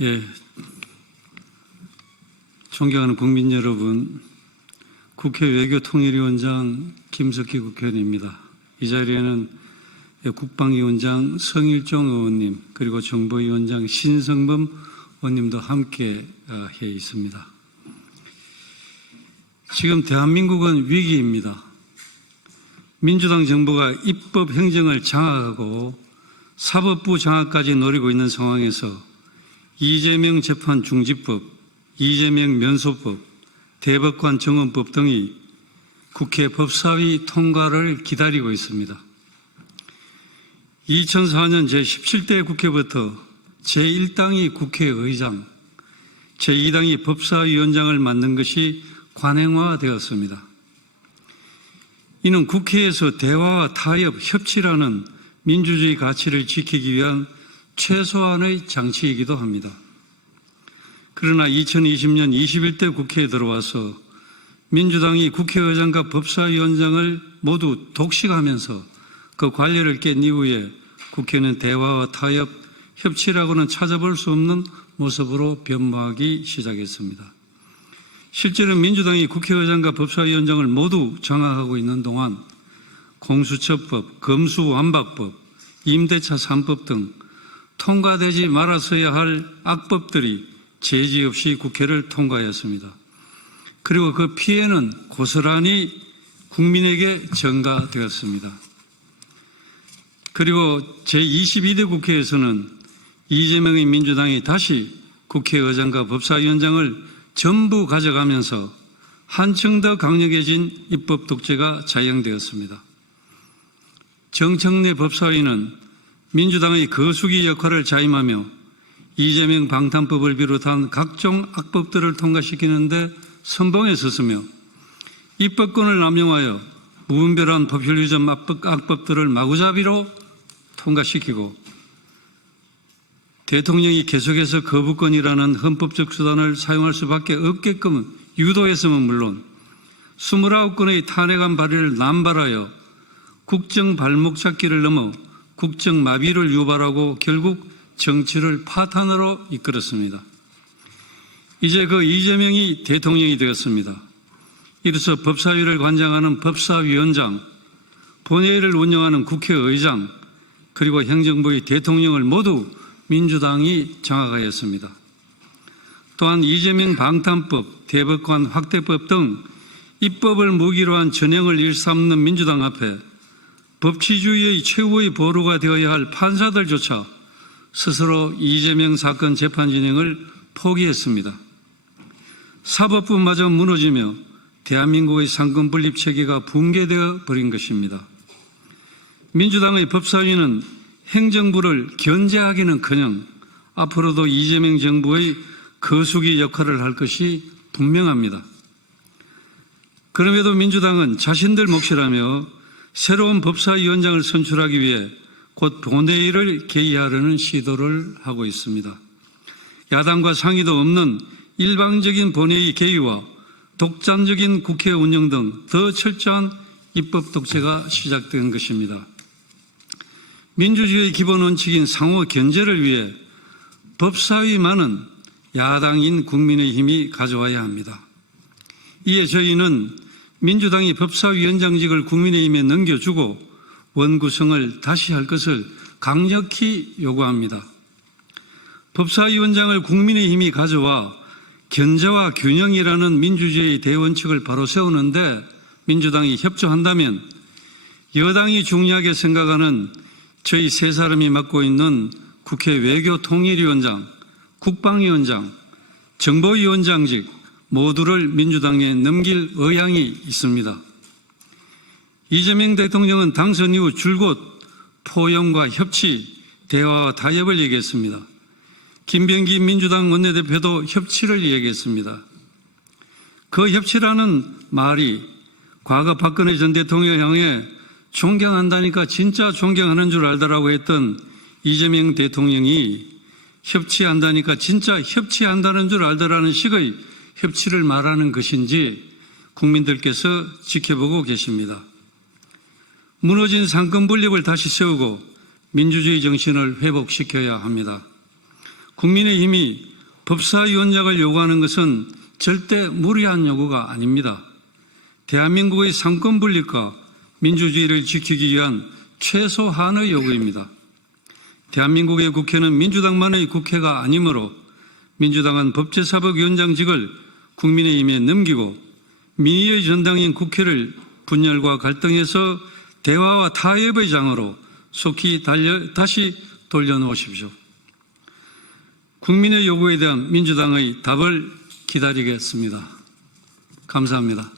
예, 존경하는 국민 여러분, 국회 외교통일위원장 김석희 국회의원입니다. 이 자리에는 국방위원장 성일종 의원님 그리고 정보위원장 신성범 의원님도 함께 해 있습니다. 지금 대한민국은 위기입니다. 민주당 정부가 입법 행정을 장악하고 사법부 장악까지 노리고 있는 상황에서 이재명 재판 중지법, 이재명 면소법, 대법관 정원법 등이 국회 법사위 통과를 기다리고 있습니다. 2004년 제17대 국회부터 제1당이 국회의장, 제2당이 법사위원장을 맡는 것이 관행화되었습니다. 이는 국회에서 대화와 타협, 협치라는 민주주의 가치를 지키기 위한 최소한의 장치이기도 합니다. 그러나 2020년 21대 국회에 들어와서 민주당이 국회의장과 법사위원장을 모두 독식하면서 그 관례를 깬 이후에 국회는 대화와 타협, 협치라고는 찾아볼 수 없는 모습으로 변모하기 시작했습니다. 실제로 민주당이 국회의장과 법사위원장을 모두 장악하고 있는 동안 공수처법, 검수완박법, 임대차 3법 등 통과되지 말았어야 할 악법들이 제지 없이 국회를 통과했습니다. 그리고 그 피해는 고스란히 국민에게 전가되었습니다. 그리고 제22대 국회에서는 이재명의 민주당이 다시 국회의장과 법사위원장을 전부 가져가면서 한층 더 강력해진 입법 독재가 자행되었습니다. 정청래 법사위는 민주당의 거수기 역할을 자임하며 이재명 방탄법을 비롯한 각종 악법들을 통과시키는데 선봉에 섰으며 입법권을 남용하여 무분별한 포퓰리즘 악법들을 마구잡이로 통과시키고 대통령이 계속해서 거부권이라는 헌법적 수단을 사용할 수밖에 없게끔 유도했으면 물론 29건의 탄핵안 발의를 남발하여 국정 발목 잡기를 넘어 국정 마비를 유발하고 결국 정치를 파탄으로 이끌었습니다. 이제 그 이재명이 대통령이 되었습니다. 이로써 법사위를 관장하는 법사위원장, 본회의를 운영하는 국회의장, 그리고 행정부의 대통령을 모두 민주당이 장악하였습니다. 또한 이재명 방탄법, 대법관 확대법 등 입법을 무기로 한 전형을 일삼는 민주당 앞에 법치주의의 최후의 보루가 되어야 할 판사들조차 스스로 이재명 사건 재판 진행을 포기했습니다. 사법부마저 무너지며 대한민국의 상권 분립 체계가 붕괴되어 버린 것입니다. 민주당의 법사위는 행정부를 견제하기는커녕 앞으로도 이재명 정부의 거수기 역할을 할 것이 분명합니다. 그럼에도 민주당은 자신들 몫이라며 새로운 법사위원장을 선출하기 위해 곧 본회의를 개의하려는 시도를 하고 있습니다. 야당과 상의도 없는 일방적인 본회의 개의와 독단적인 국회 운영 등 더 철저한 입법 독재가 시작된 것입니다. 민주주의의 기본 원칙인 상호 견제를 위해 법사위만은 야당인 국민의힘이 가져와야 합니다. 이에 저희는 민주당이 법사위원장직을 국민의힘에 넘겨주고 원구성을 다시 할 것을 강력히 요구합니다. 법사위원장을 국민의힘이 가져와 견제와 균형이라는 민주주의의 대원칙을 바로 세우는데 민주당이 협조한다면 여당이 중요하게 생각하는 저희 세 사람이 맡고 있는 국회 외교통일위원장, 국방위원장, 정보위원장직 모두를 민주당에 넘길 의향이 있습니다. 이재명 대통령은 당선 이후 줄곧 포용과 협치, 대화와 타협을 얘기했습니다. 김병기 민주당 원내대표도 협치를 얘기했습니다. 그 협치라는 말이 과거 박근혜 전 대통령을 향해 존경한다니까 진짜 존경하는 줄 알더라고 했던 이재명 대통령이 협치한다니까 진짜 협치한다는 줄 알더라는 식의 협치를 말하는 것인지 국민들께서 지켜보고 계십니다. 무너진 상권 분립을 다시 세우고 민주주의 정신을 회복시켜야 합니다. 국민의힘이 법사위원장을 요구하는 것은 절대 무리한 요구가 아닙니다. 대한민국의 상권 분립과 민주주의를 지키기 위한 최소한의 요구입니다. 대한민국의 국회는 민주당만의 국회가 아니므로 민주당은 법제사법위원장직을 국민의힘에 넘기고 민의의 전당인 국회를 분열과 갈등에서 대화와 타협의 장으로 속히 다시 돌려놓으십시오. 국민의 요구에 대한 민주당의 답을 기다리겠습니다. 감사합니다.